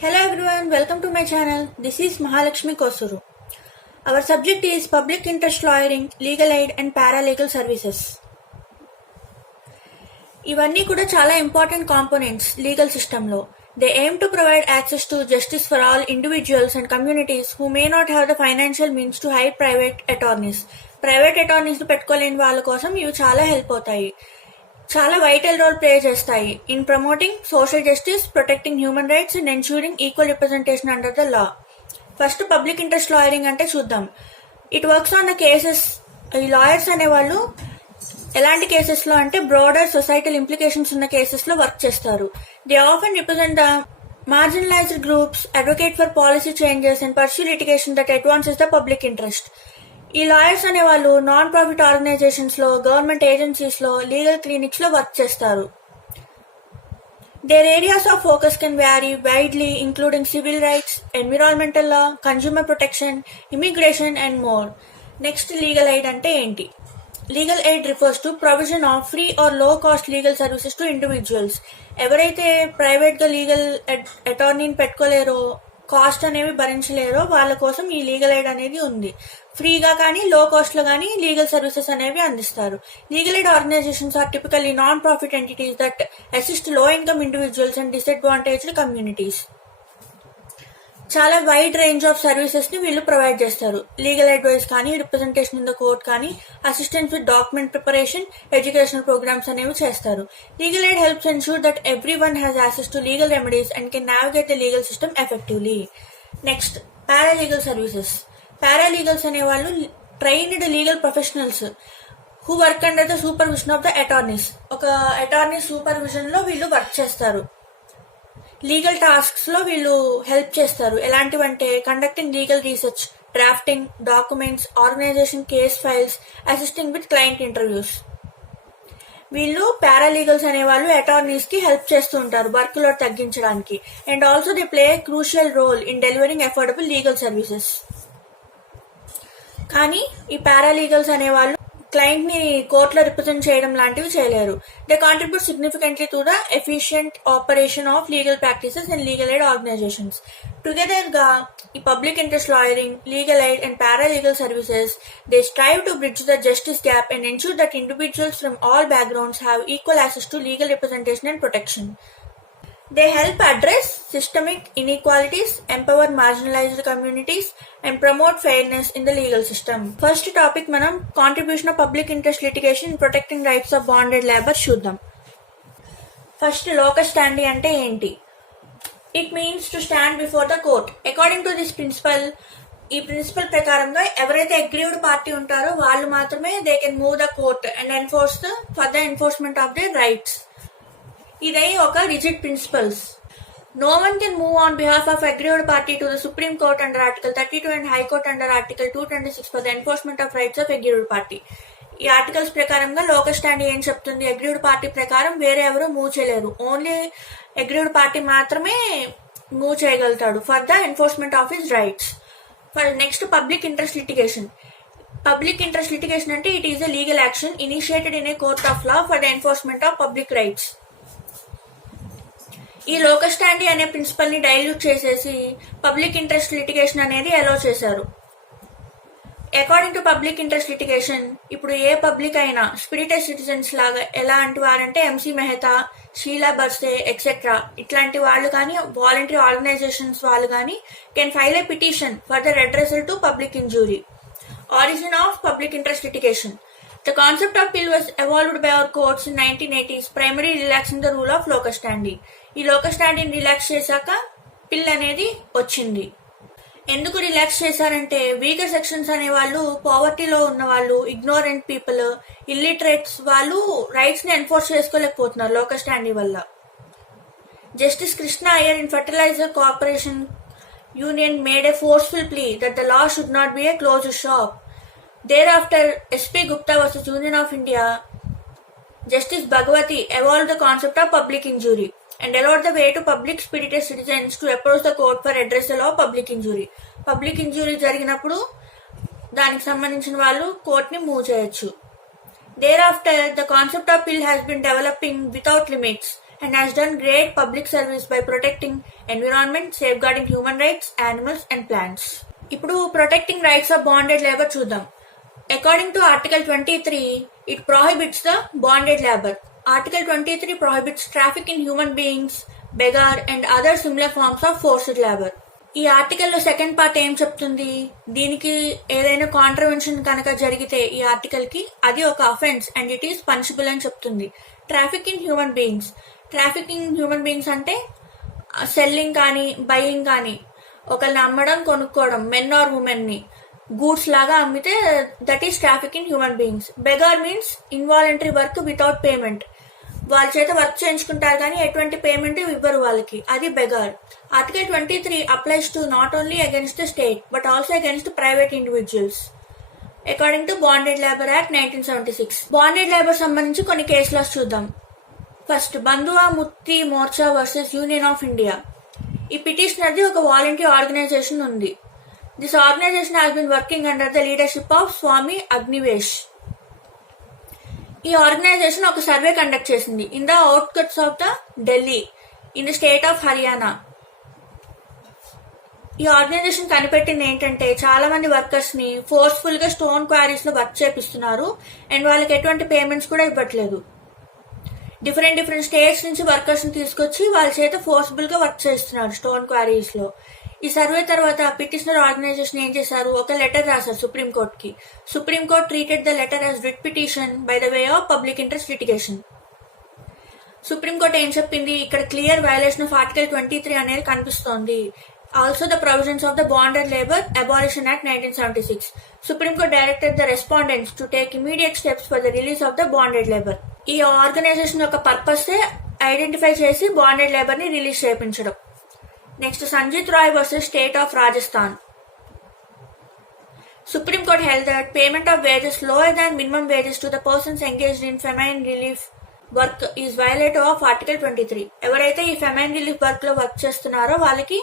Hello everyone, welcome to my channel. This is Mahalakshmi Kosuru. Our subject is Public Interest Lawyering, Legal Aid and Paralegal Services. ఇవన్నీ కూడా చాలా important components legal సిస్టంలో. They aim to provide access to justice for all individuals and communities who may not have the financial means to hire private attorneys. Private attorneys పెట్టుకోలేని వాళ్ళ కోసం ఇవి చాలా help అవుతాయి. చాలా వైటల్ రోల్ ప్లే చేస్తాయి in promoting social justice, protecting human rights and ensuring equal representation under the law. First public interest lawyering అంటే చూద్దాం. It works on the cases. ఈ లాయర్స్ అనేవాళ్ళు ఎలాంటి కేసెస్ లో అంటే బ్రాడర్ సొసైటల్ ఇంప్లికేషన్స్ ఉన్న cases లో వర్క్ చేస్తారు. They often represent the marginalized groups, advocate for policy changes and pursue litigation that advances the public interest. ఈ లాయర్స్ అనేవాళ్ళు నాన్ ప్రాఫిట్ ఆర్గనైజేషన్స్ లో, గవర్నమెంట్ ఏజెన్సీస్ లో, లీగల్ క్లినిక్స్ లో work చేస్తారు. Their areas of focus can vary widely including civil rights, environmental law, consumer protection, immigration and more. Next legal aid అంటే ఏంటి? Legal aid refers to provision of free or low cost legal services to individuals. ఎవరైతే private గా legal అటార్నీని పెట్టుకోలేరో, cost అనేవి భరించలేరో వాళ్ళ కోసం ఈ లీగల్ ఎయిడ్ అనేది ఉంది. ఫ్రీగా కానీ లో కాస్ట్ లో కానీ లీగల్ సర్వీసెస్ అనేవి అందిస్తారు. Legal aid organizations are typically non profit entities that assist low income individuals and disadvantaged communities. చాలా వైడ్ రేంజ్ ఆఫ్ సర్వీసెస్ ని వీళ్ళు ప్రొవైడ్ చేస్తారు. లీగల్ అడ్వైస్ కానీ, రిప్రజెంటేషన్ ఇన్ ద కోర్ట్ కానీ, assistance with document preparation, educational programs అనేవి చేస్తారు. Legal aid helps ensure that everyone has access to legal remedies and can navigate the legal system effectively. Next paralegal services. Paralegals అనేవాళ్ళు trained legal professionals who work under the supervision of the attorneys. ఒక attorney supervision లో వీళ్ళు వర్క్ చేస్తారు. Legal tasks లో వీళ్ళు help చేస్తారు. ఎలాంటివంటే conducting legal research, drafting documents, organization case files, assisting with client interviews. వీళ్ళు పారాలీగల్స్ అనేవాళ్ళు అటార్నీస్ కి హెల్ప్ చేస్తూ ఉంటారు వర్క్ లోడ్ తగ్గించడానికి. And also they play crucial role in delivering affordable legal services. కానీ ఈ పారాలీగల్స్ అనేవాళ్ళు క్లయింట్ ని కోర్టులో రిప్రజెంట్ చేయడం లాంటివి చేయలేరు. They contribute significantly to the efficient operation of legal practices and legal aid organizations. Together గా ఈ public interest lawyering, legal aid and paralegal services they strive to bridge the justice gap and ensure that individuals from all backgrounds have equal access to legal representation and protection. They help address systemic inequalities, empower marginalized communities, and promote fairness in the legal system. First topic manam contribution of public interest litigation in protecting rights of bonded labor చూద్దాం. First locus standi అంటే ఏంటి? It means to stand before the court. According to this principle, ఈ principle ప్రకారంగా ఎవరైతే aggrieved party ఉంటారో వాళ్ళు మాత్రమే they can move the court and enforce for the enforcement of their rights. ఇదే ఒక rigid principles. No one can move on behalf of aggrieved party to the Supreme Court under Article 32 and High Court under Article 226 for the enforcement of rights of aggrieved party. ఈ articles ప్రకారంగా locus standi ఏం చెప్తుంది? Aggrieved party ప్రకారం వేరే ఎవరు move చేయలేరు. Only aggrieved party మాత్రమే move చేయగలుగుతాడు for the enforcement of his rights. For next public interest litigation. Public interest litigation అంటే it is a legal action initiated in a court of law for the enforcement of public rights. ఈ locus standi అనే principle ని dilute చేసేసి public interest litigation అనేది allow చేశారు. According to public interest litigation, ఇప్పుడు ఏ పబ్లిక్ అయినా spirited citizens లాగా ఎలాంటి వారంటే ఎంసీ మెహతా, షీలా బర్సే ఎక్సెట్రా ఇట్లాంటి వాళ్ళు కానీ, వాలంటరీ ఆర్గనైజేషన్స్ వాళ్ళు కానీ can file a petition for the redressal to public injury. Origin of public interest litigation. The concept of pill was evolved by our courts in 1980s, primarily relaxing the rule of locus standi. ఈ లోకస్ స్టాండీని రిలాక్స్ చేశాక పిల్ అనేది వచ్చింది. ఎందుకు రిలాక్స్ చేశారంటే weaker sections అనే వాళ్ళు, పావర్టీలో ఉన్న వాళ్ళు, ఇగ్నోరెంట్ పీపుల్, ఇల్లిటరేట్స్ వాళ్ళు రైట్స్ ని ఎన్ఫోర్స్ చేసుకోలేకపోతున్నారు లోకస్ స్టాండీ వల్ల. Justice Krishna Iyer in fertilizer corporation union made a forceful plea that the law should not be a closed shop. Thereafter, S.P. Gupta versus Union of India, Justice Bhagwati evolved the concept of public injury and allowed the way to public spirited citizens to approach the court for redressal of public injury. Public injury జరిగినప్పుడు దానికి సంబంధించిన వాళ్ళు కోర్ట్ ని మూవ్ చేయొచ్చు. Thereafter, the concept of pill has been developing without limits and has done great public service by protecting environment, safeguarding human rights, animals and plants. ఇప్పుడు protecting rights of bonded labor చూద్దాం. According to Article 23, it prohibits the bonded labor. Article 23 prohibits traffic in human beings, beggar and other similar forms of forced labor. ఈ ఆర్టికల్లో second part ఏం చెప్తుంది? దీనికి ఏదైనా కాంట్రవెన్షన్ కనుక జరిగితే ఈ ఆర్టికల్ కి అది ఒక offence and it is punishable అని చెప్తుంది. Traffic in human beings. Trafficking human beings అంటే సెల్లింగ్ కానీ బయింగ్ కానీ, ఒకరిని అమ్మడం కొనుక్కోవడం, మెన్ ఆర్ ఉమెన్ ని గూడ్స్ లాగా అమ్మితే that is traffic in human beings. Begar means involuntary work without payment. వాళ్ళ చేత వర్క్ చేయించుకుంటారు కానీ ఎటువంటి పేమెంట్ ఇవ్వరు వాళ్ళకి, అది begar. Article 23 applies to not only against the state but also against private individuals according to bonded labour act 1976. Bonded labour సంబంధించి కొన్ని కేస్ లాస్ చూద్దాం. First, Bandhua Mukti Morcha versus union of India. ఈ పిటిషనర్ది ఒక వాలంటరీ ఆర్గనైజేషన్ ఉంది. This organization has been working under the leadership of Swami Agnivesh. ఈ organization ఒక survey conduct చేసింది in the outskirts of the Delhi in the state of Haryana. ఈ ఆర్గనైజేషన్ కనిపెట్టింది ఏంటంటే చాలా మంది వర్కర్స్ ని ఫోర్స్ఫుల్ గా స్టోన్ క్వారీస్ లో వర్క్ చేపిస్తున్నారు అండ్ వాళ్ళకి ఎటువంటి పేమెంట్స్ కూడా ఇవ్వట్లేదు. డిఫరెంట్ స్టేట్స్ నుంచి వర్కర్స్ ని తీసుకొచ్చి వాళ్ళ చేత ఫోర్స్ఫుల్ గా వర్క్ చేస్తున్నారు స్టోన్ క్వారీస్ లో. ఈ సర్వే తర్వాత పిటిషనర్ ఆర్గనైజేషన్ ఏం చేశారు, ఒక లెటర్ రాశారు సుప్రీంకోర్ట్ కి. Supreme Court treated the letter as writ petition by the way of public interest litigation. Supreme Court ఏం చెప్పింది, ఇక్కడ క్లియర్ వయలేషన్ ఆఫ్ ఆర్టికల్ 23 అనేది కనిపిస్తోంది. Also the provisions of the bonded labour abolition act 1976. Supreme court directed the respondents to take immediate steps for the release of the bonded labour. ఈ organization యొక్క purpose identify చేసి bonded labour ని release చేయించడం. Next, Sanjit Roy versus state of Rajasthan. Supreme Court held that payment of wages lower than minimum wages to the persons engaged in famine relief work is violative of Article 23. ఎవరైతే ఈ famine relief work లో వర్క్ చేస్తున్నారో వాళ్ళకి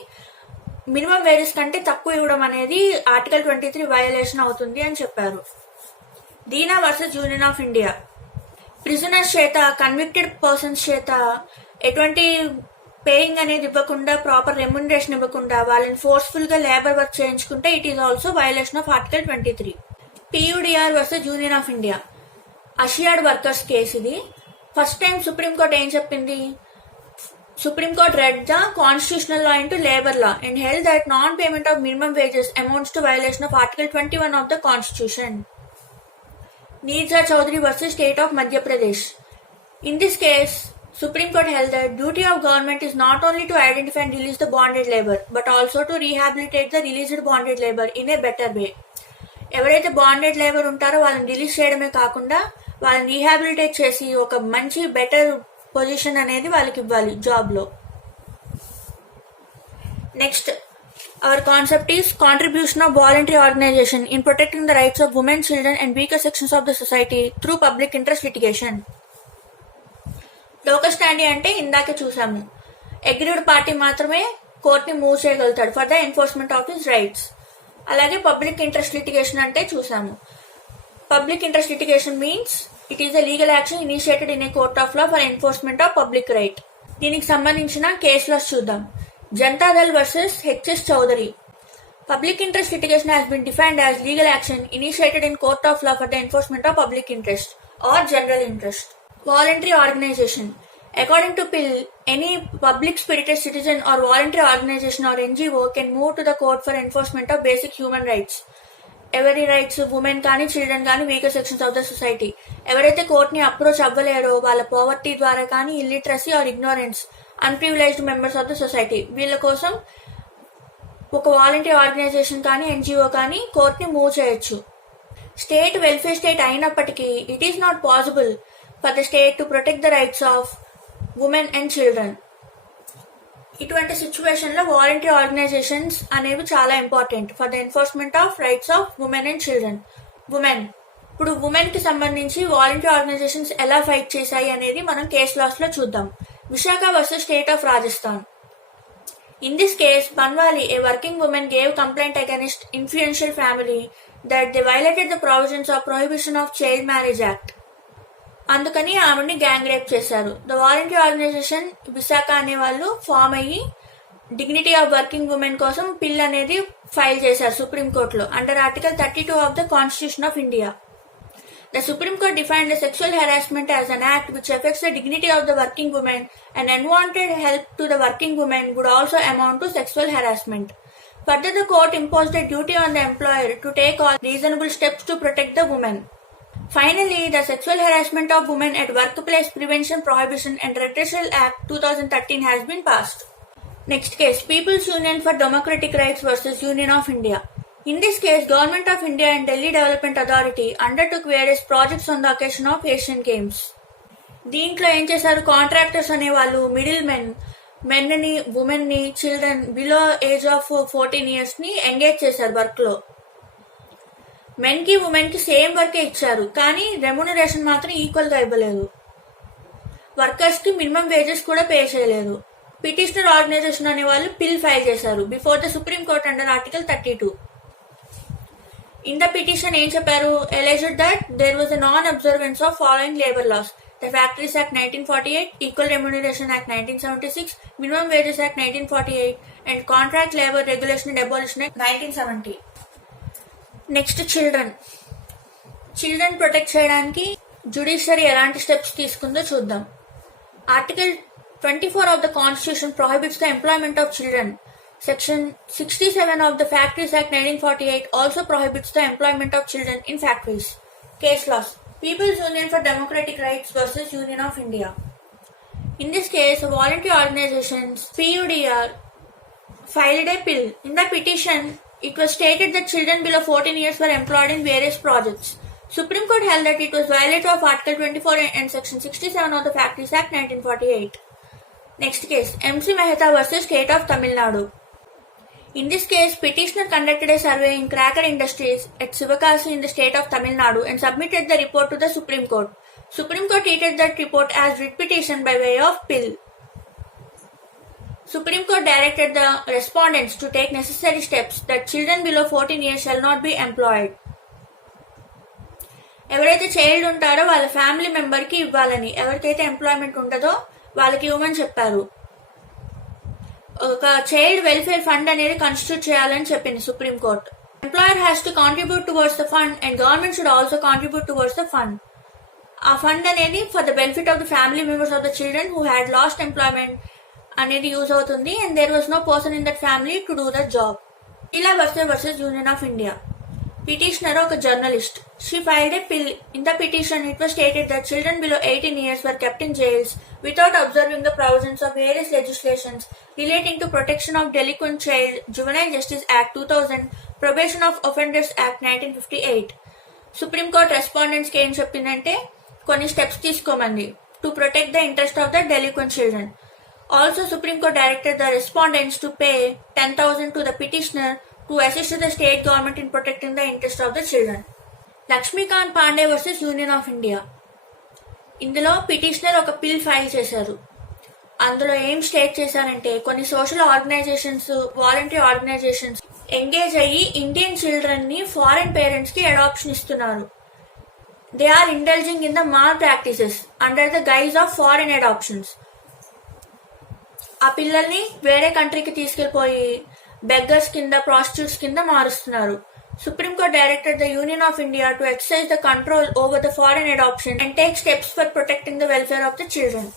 minimum wages కంటే తక్కువ ఇవ్వడం అనేది ఆర్టికల్ 23 వయలేషన్ అవుతుంది అని చెప్పారు. Deena versus union of India. Prisoners చేత, కన్విక్టెడ్ పర్సన్స్ చేత ఎటువంటి పేయింగ్ అనేది ఇవ్వకుండా, ప్రాపర్ రెమ్యునరేషన్ ఇవ్వకుండా వాళ్ళని ఫోర్స్ఫుల్ గా లేబర్ వర్క్ చేయించుకుంటే it is also violation of article 23. PUDR versus union of India. Asiad workers case ఇది. ఫస్ట్ టైం సుప్రీంకోర్ట్ ఏం చెప్పింది, supreme court read the constitutional law into labor law and held that non-payment of minimum wages amounts to violation of Article 21 of the Constitution. Neerja Chaudhary versus State of Madhya Pradesh. In this case, Supreme Court held that duty of government is not only to identify and release the bonded labor, but also to rehabilitate the released bonded labor in a better way. ఎవరైతే bonded labour ఉంటారో వాళ్ళని రిలీజ్ చేయడమే కాకుండా వాళ్ళని రీహాబిలిటేట్ చేసి ఒక మంచి better position అనేది వాళ్ళకి ఇవ్వాలి జాబ్ లో. Next, our concept is contribution of voluntary organisation in protecting the rights of women, children and weaker sections of the society through public interest litigation. Locus standi అంటే ఇందాకే చూసాము, అగ్రీడ్ పార్టీ మాత్రమే కోర్టుని move చేయగలుగుతాడు for the enforcement of his rights. అలాగే public interest litigation అంటే చూసాము. Public interest litigation means it is a legal action initiated in a court of law for enforcement of public right. దీనికి సంబంధించిన case laws చూద్దాం. Janata Dal versus H S Chowdhary. Public interest litigation has been defined as legal action initiated in court of law for the enforcement of public interest or general interest. Voluntary organization. According to PIL, any public spirited citizen or voluntary organization or NGO can move to the court for enforcement of basic human rights. ఎవరి rights, women కానీ children కానీ weaker sections of the society. ఎవరైతే కోర్టుని approach అవ్వలేరో వాళ్ళ poverty ద్వారా కానీ, illiteracy or ignorance, unprivileged members of the society, వీళ్ళ కోసం ఒక వాలంటరీ ఆర్గనైజేషన్ కానీ ఎన్జిఓ కానీ కోర్టుని మూవ్ చేయొచ్చు. స్టేట్ వెల్ఫేర్ స్టేట్ అయినప్పటికీ it is not possible for the state to protect the rights of women and children. ఇటువంటి సిచ్యువేషన్ లో వాలంటరీ ఆర్గనైజేషన్స్ అనేవి చాలా important for the enforcement of rights of women and children. ఇప్పుడు ఉమెన్ కి సంబంధించి వాలంటరీ ఆర్గనైజేషన్స్ ఎలా ఫైట్ చేశాయి అనేది మనం కేస్ లాస్ లో చూద్దాం. Visakha versus state of Rajasthan. In this case, Banwali, a working woman, gave complaint against influential family that they violated the provisions of Prohibition of Child Marriage Act. అందుకని ఆవిడని గ్యాంగ్ రేప్ చేశారు. The voluntary organisation Visakha అనే వాళ్ళు ఫామ్ అయ్యి dignity of working women కోసం పిల్ అనేది ఫైల్ చేశారు సుప్రీంకోర్టులో under article 32 of the constitution of India. The Supreme Court defined the sexual harassment as an act which affects the dignity of the working woman, and unwanted help to the working woman would also amount to sexual harassment. Further, the court imposed a duty on the employer to take all reasonable steps to protect the woman. Finally, the Sexual Harassment of Women at Workplace Prevention, Prohibition and Redressal Act 2013 has been passed. Next case, People's Union for Democratic Rights versus Union of India. In this case, Government of India and Delhi Development Authority undertook various projects on the occasion of Asian Games. దీంట్లో ఏం చేశారు, contractors అనేవాళ్ళు middle మెన్ని ఉమెన్ని children below age of 14 years ని engage చేశారు work లో. Men కి ఉమెన్ కి సేమ్ వర్కే ఇచ్చారు, కానీ రెమ్యునరేషన్ మాత్రం ఈక్వల్ గా ఇవ్వలేదు. వర్కర్స్ కి మినిమం వేజెస్ కూడా పే చేయలేదు. పిటిషనర్ ఆర్గనైజేషన్ అనే వాళ్ళు పిల్ ఫైల్ చేశారు before the supreme court under article 32. In the petition ఏం చెప్పారు, alleged that there was a non-observance of following labor laws: the Factories Act 1948, Equal Remuneration Act 1976, Minimum Wages Act 1948 and Contract Labor Regulation and Abolition Act 1970. Next children protect చేయడానికి జ్యుడిషియరీ ఎలాంటి స్టెప్స్ తీసుకుందో చూద్దాం. ఆర్టికల్ 24 of the Constitution prohibits the employment of children. Section 67 of the Factories Act 1948 also prohibits the employment of children in factories. Case laws. People's Union for Democratic Rights versus Union of India. In this case, voluntary organizations PUDR filed a bill. In the petition, it was stated that children below 14 years were employed in various projects. Supreme Court held that it was violative of Article 24 and Section 67 of the Factories Act 1948. Next case, MC Mehta versus State of Tamil Nadu. In this case, petitioner conducted a survey in cracker industries at Sivakasi in the state of Tamil Nadu and submitted the report to the Supreme Court. Supreme Court treated that report as writ petition by way of bill. Supreme Court directed the respondents to take necessary steps that children below 14 years shall not be employed. ఎవరైతే చైల్డ్ ఉంటారో వాళ్ళ family member కి ఇవ్వాలని, ఎవరికైతే ఎంప్లాయ్మెంట్ ఉంటుందో వాళ్ళకి ఇవ్వమని చెప్పారు. ఒక చైల్డ్ వెల్ఫేర్ ఫండ్ అనేది కాన్స్టిట్యూట్ చేయాలని చెప్పింది supreme court. Employer has to contribute towards the fund and government should also contribute towards the fund. ఆ ఫండ్ అనేది for the benefit of the family members of the children who had lost employment అనేది use అవుతుంది and there was no person in that family to do that job. ఇలా versus union of India. Petitioner ఒక journalist. She filed a bill. In the petition, it was stated that children below 18 years were kept in jails without observing the provisions of various legislations relating to protection of delinquent child, Juvenile Justice Act 2000, Probation of Offenders Act 1958. Supreme Court respondents కి ఏం చెప్పిందంటే కొన్ని స్టెప్స్ తీసుకోమంది to protect the interest of the delinquent children. Also, Supreme Court directed the respondents to pay 10,000 to the petitioner to assist the state government in protecting the interest of the children. Laxmikant Pandey versus union of India. ఇందులో petitioner ఒక bill file చేశారు. అందులో ఏం state చేశారంటే కొన్ని social organizations, voluntary organizations engage అయ్యి Indian children ని foreign parents కి అడాప్షన్ ఇస్తున్నారు. They are indulging in the malpractices under the guise of foreign adoptions. ఆ పిల్లల్ని వేరే కంట్రీకి తీసుకెళ్లిపోయి బెగ్గర్స్ కింద, ప్రాస్టిట్యూట్స్ కింద మారుస్తున్నారు. Supreme Court directed the Union of India to exercise the control over the foreign adoption and take steps for protecting the welfare of the children.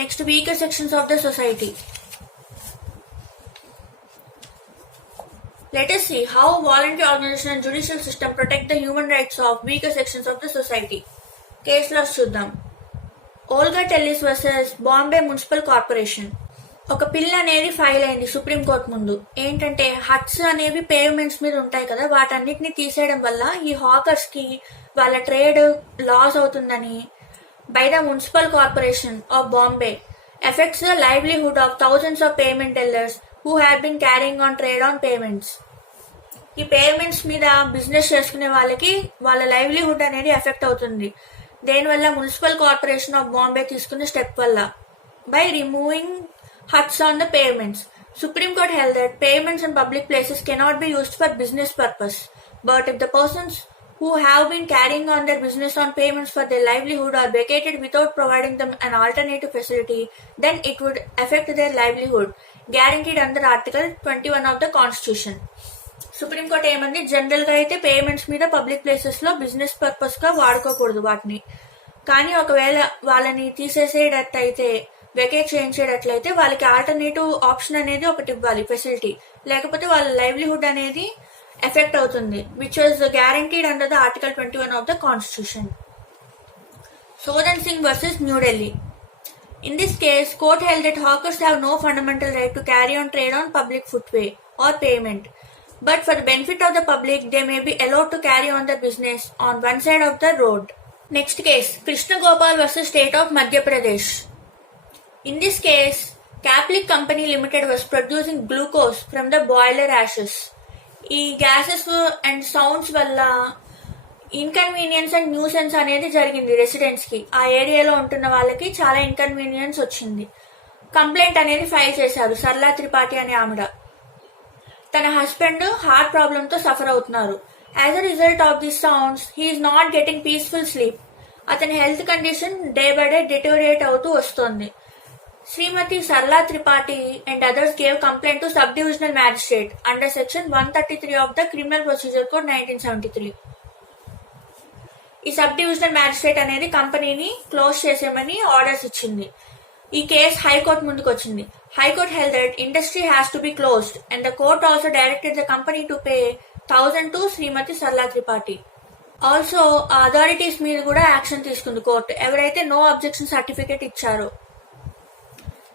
Next, weaker sections of the society. Let us see how voluntary organization and judicial system protect the human rights of weaker sections of the society. Case laws చూద్దాం. Olga Tellis versus Bombay Municipal Corporation. ఒక పిల్ అనేది ఫైల్ అయింది supreme court ముందు. ఏంటంటే హట్స్ అనేవి పేమెంట్స్ మీద ఉంటాయి కదా, వాటన్నిటిని తీసేయడం వల్ల ఈ హాకర్స్ కి వాళ్ళ ట్రేడ్ లాస్ అవుతుందని by the municipal corporation of Bombay effects the livelihood of thousands of pavement tellers who have been carrying on trade on pavements. ఈ పేమెంట్స్ మీద బిజినెస్ చేసుకునే వాళ్ళకి వాళ్ళ లైవ్లీహుడ్ అనేది ఎఫెక్ట్ అవుతుంది. దేనివల్ల మున్సిపల్ కార్పొరేషన్ ఆఫ్ బాంబే తీసుకున్న స్టెప్ వల్ల, by removing huts on the pavements. Supreme Court held that pavements in public places cannot be used for business purpose, but if the persons who have been carrying on their business on payments for their livelihood are vacated without providing them an alternative facility, then it would affect their livelihood, guaranteed under Article 21 of the Constitution. Supreme court ఏమంది, జనరల్గా అయితే పేమెంట్స్ మీద పబ్లిక్ ప్లేసెస్లో బిజినెస్ పర్పస్గా వాడుకోకూడదు వాటిని. కానీ ఒకవేళ వాళ్ళని తీసేసేటట్టయితే, వెకేట్ చేయించేటట్లయితే వాళ్ళకి ఆల్టర్నేటివ్ ఆప్షన్ అనేది ఒకటి ఇవ్వాలి, ఫెసిలిటీ. లేకపోతే వాళ్ళ లైవ్లీహుడ్ అనేది ఎఫెక్ట్ అవుతుంది, which was guaranteed under the article 21 of the Constitution. Sodan Singh versus New Delhi. In this case, court held that hawkers have no fundamental right to carry on trade on public footway or pavement, but for the benefit of the public, they may be allowed to carry on their business on one side of the road. Next case, Krishna Gopal versus State of Madhya Pradesh. In this case, Caplik Company Limited was producing glucose from the boiler ashes. ఈ gases and sounds వల్ల inconvenience and nuisance అనేది జరిగింది రెసిడెంట్స్ కి. ఆ ఏరియాలో ఉంటున్న వాళ్ళకి చాలా ఇన్కన్వీనియన్స్ వచ్చింది. కంప్లైంట్ అనేది ఫైల్ చేశారు సరళా త్రిపాఠి అనే ఆవిడ. తన హస్బెండ్ హార్ట్ ప్రాబ్లంతో సఫర్ అవుతున్నారు. As a result of this sounds he is not getting peaceful sleep. అతని health condition day by day deteriorate అవుతూ వస్తోంది. Srimati Sarla Tripathi and others gave complaint to Sub-Divisional Magistrate under Section 133 of the Criminal Procedure Code 1973. ఈ sub divisional magistrate అనేది కంపెనీని క్లోజ్ చేసేమని ఆర్డర్స్ ఇచ్చింది. ఈ case high court ముందుకు వచ్చింది. High court held that industry has to be closed and the court also directed the company to pay 1000 to Shrimati Sarla Tripathi. Also authorities మీద కూడా యాక్షన్ తీసుకుంది కోర్టు, ఎవరైతే నో అబ్జెక్షన్ సర్టిఫికేట్ ఇచ్చారో.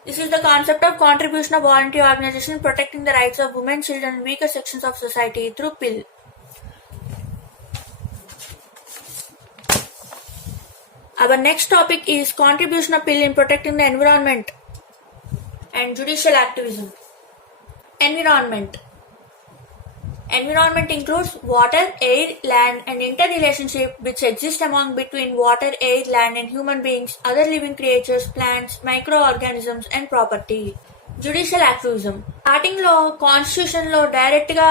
This is the concept of contribution of voluntary organization protecting the rights of women, children, and weaker sections of society through PIL. Our next topic is contribution of PIL in protecting the environment and judicial activism. Environment. Environment includes water, air, land, and interrelationship which exist between water, air, land, and human beings, other living creatures, plants, microorganisms, and property. Judicial activism. Starting లో కాన్స్టిట్యూషన్ లో డైరెక్ట్ గా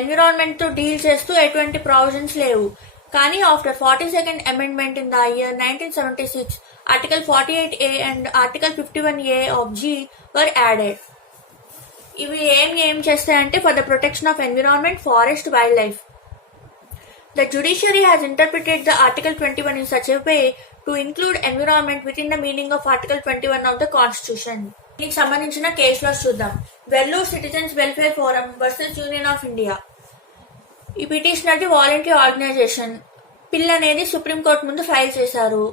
ఎన్విరాన్మెంట్ తో డీల్ చేస్తూ ఎటువంటి ప్రొవిజన్స్ లేవు. కానీ after 42nd amendment in the year 1976, article 48A and article 51A of G were added. ఇవి ఏం చేస్తాయంటే for the protection of environment, forest, wild life. The judiciary has interpreted the article 21 in such a way to include environment with in the meaning of article 21 of the constitution. దీనికి సంబంధించిన కేసులో చూద్దాం. Vellore citizens welfare forum versus union of India. ఈ petitioner the voluntary organisation. పిల్ అనేది సుప్రీంకోర్టు ముందు ఫైల్ చేశారు.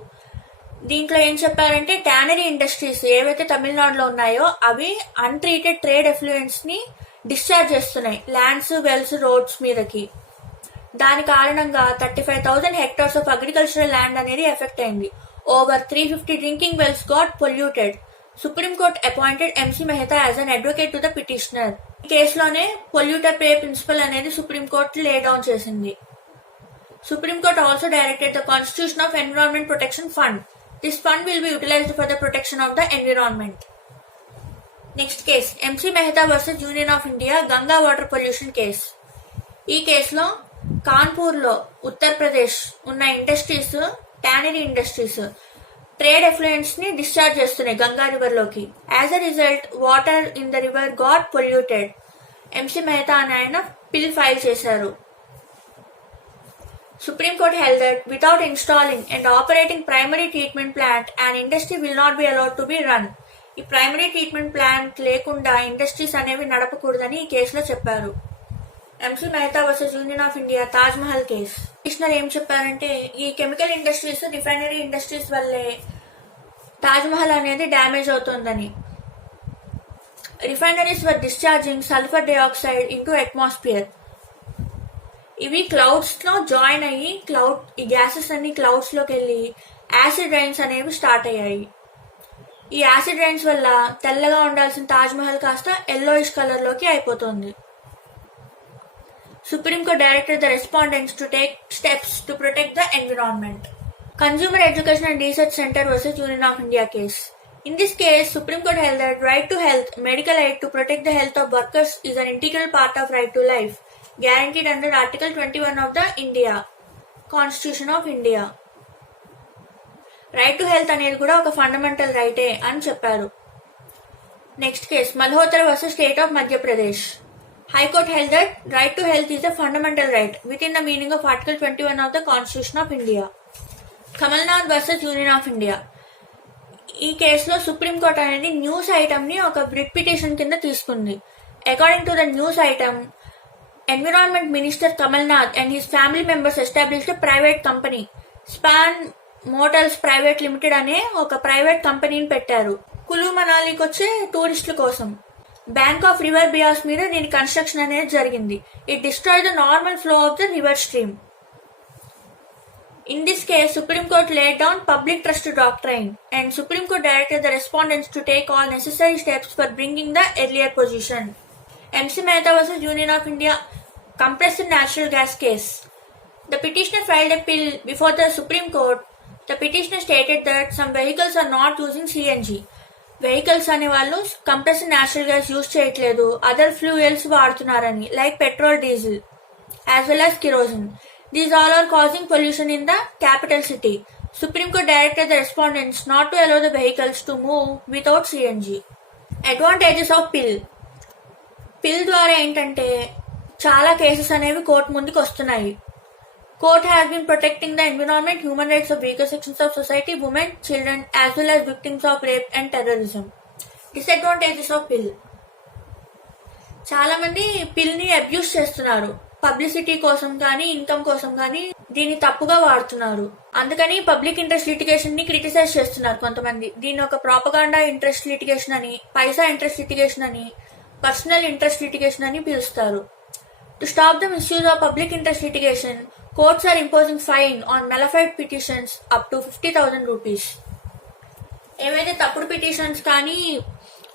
దీంట్లో ఏం చెప్పారంటే ట్యానరీ ఇండస్ట్రీస్ ఏవైతే తమిళనాడులో ఉన్నాయో అవి అన్ట్రీటెడ్ ట్రేడ్ ఎఫ్లూయెంట్స్ ని డిశ్చార్జ్ చేస్తున్నాయి ల్యాండ్స్, వెల్స్, రోడ్స్ మీదకి. దాని కారణంగా 35,000 hectares ఆఫ్ అగ్రికల్చరల్ ల్యాండ్ అనేది ఎఫెక్ట్ అయింది. Over 350 drinking wells got polluted. Supreme court appointed MC Mehta as an advocate to the petitioner. ఈ కేసులోనే పొల్యూటర్ పే ప్రిన్సిపల్ అనేది సుప్రీంకోర్టు లే డౌన్ చేసింది. Supreme court also directed the constitution of environment protection fund. This fund will be utilized for the protection of the environment. Next case, MC Mehta versus Union of India Ganga water pollution case. ఈ కేసులో కాన్పూర్లో ఉత్తరప్రదేశ్ ఉన్న ఇండస్ట్రీస్, ట్యానరీ industries trade effluents ని discharge చేస్తున్నాయి గంగా రివర్ లోకి. As a result water in the river got polluted. MC Mehta అని ఆయన పిల్ ఫైల్ చేశారు. Supreme Court held that without installing and operating primary treatment plant, an industry will not be allowed to be run. ఈ primary treatment plant లేకుండా ఇండస్ట్రీస్ అనేవి నడపకూడదని ఈ కేసులో చెప్పారు. ఎంసీ Mehta versus union of India Taj Mahal case. Petitioner ఏం చెప్పారంటే ఈ కెమికల్ ఇండస్ట్రీస్, రిఫైనరీ ఇండస్ట్రీస్ వల్లే తాజ్ మహల్ అనేది డ్యామేజ్ అవుతోందని. Refineries were discharging sulphur dioxide into atmosphere. ఇవి క్లౌడ్స్ లో జాయిన్ అయ్యి ఈ గ్యాసెస్ అన్ని క్లౌడ్స్ లోకి వెళ్ళి యాసిడ్ రైన్స్ అనేవి స్టార్ట్ అయ్యాయి. ఈ యాసిడ్ రైన్స్ వల్ల తెల్లగా ఉండాల్సిన తాజ్ మహల్ కాస్త ఎల్లోయిష్ కలర్ లోకి అయిపోతుంది. Supreme Court directed the respondents to take steps to protect the environment. Consumer Education and Research Center versus Union of India case. In this case, Supreme Court held that right to health, medical aid to protect the health of workers is an integral part of right to life. guaranteed under Article 21 of the India Constitution of India. Right to health అనేది కూడా ఒక ఫండమెంటల్ రైటే అని చెప్పారు. Next case Malhotra versus state of Madhya Pradesh. High court held that right to health is a fundamental right with in the meaning of article 21 of the constitution of India. Kamal Nath versus union of India. ఈ కేసులో సుప్రీంకోర్టు అనేది news item ని ఒక writ petition కింద తీసుకుంది. According to the news item, environment minister Kamal Nath and his family members established private company span Motors private limited అనే ఒక ప్రైవేట్ కంపెనీని పెట్టారు కులు మనాలికి వచ్చే టూరిస్టుల కోసం. బ్యాంక్ ఆఫ్ రివర్ బియాస్ మీద దీని కన్స్ట్రక్షన్ అనేది జరిగింది. It destroy the normal flow of the river stream. In this case, Supreme Court laid down public trust doctrine and Supreme Court directed the respondents to take all necessary steps for bringing the earlier position. MC Mehta vs. Union of India compressed natural gas case. The petitioner filed a appeal before the Supreme Court. The petitioner stated that some vehicles are not using CNG. Vehicles అనే వాళ్ళు compressed natural gas use చేయట్లేదు, other fuels వాడుతున్నారని, like petrol, diesel as well as kerosene. These all are causing pollution in the capital city. Supreme Court directed the respondents not to allow the vehicles to move without CNG. Advantages of pill. పిల్ ద్వారా ఏంటంటే చాలా కేసెస్ అనేవి court ముందుకు వస్తున్నాయి. Court has been protecting the environment, human rights of weaker sections of society, women, children as well as victims of rape and terrorism. Disadvantages of PIL. చాలా మంది పిల్ ని అబ్యూస్ చేస్తున్నారు. పబ్లిసిటీ కోసం కానీ ఇన్కమ్ కోసం కానీ దీన్ని తప్పుగా వాడుతున్నారు. అందుకని పబ్లిక్ ఇంట్రెస్ట్ లిటిగేషన్ ని క్రిటిసైజ్ చేస్తున్నారు కొంతమంది. దీన్ని ఒక ప్రాపగాండా ఇంట్రెస్ట్ లిటిగేషన్ అని, పైసా ఇంట్రెస్ట్ లిటిగేషన్ అని, పర్సనల్ ఇంట్రెస్ట్ లిటిగేషన్ అని పిలుస్తారు. To stop the misuse of public interest litigation, courts are imposing fine on nullified petitions up to 50,000 rupees. ఏవైతే తప్పుడు పిటిషన్స్ కానీ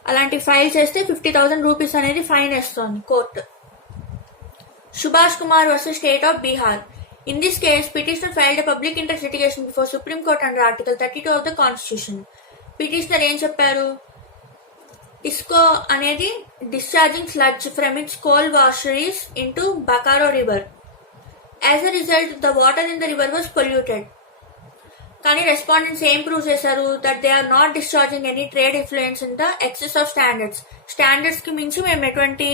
అలాంటి ఫైల్ చేస్తే 50,000 రూపీస్ అనేది ఫైన్ వేస్తోంది court. Subhash Kumar vs. State of Bihar. In this case, petitioner filed a public interest litigation before Supreme Court under Article 32 of the Constitution. Petitioner ఏం చెప్పారు? ISCO అనేది discharging sludge from its coal washeries into Bokaro River. As a result, the water in the river was polluted. కానీ respondents ఏం prove చేశారు? That they are not discharging any trade effluents in the excess of standards. Standards కి మించి మేము ఎటువంటి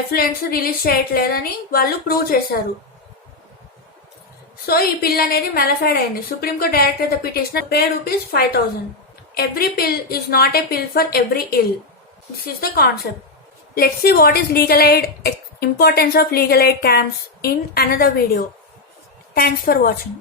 ఎఫ్లూయెన్స్ రిలీజ్ చేయట్లేదని వాళ్ళు ప్రూవ్ చేశారు. సో ఈ పిల్ అనేది మెలఫైడ్ అయింది. Supreme court directed the petitioner pay ₹5,000. Every PIL is not a PIL for every ill. This is the concept. Let's see what is legal aid, importance of legal aid camps in another video. Thanks for watching.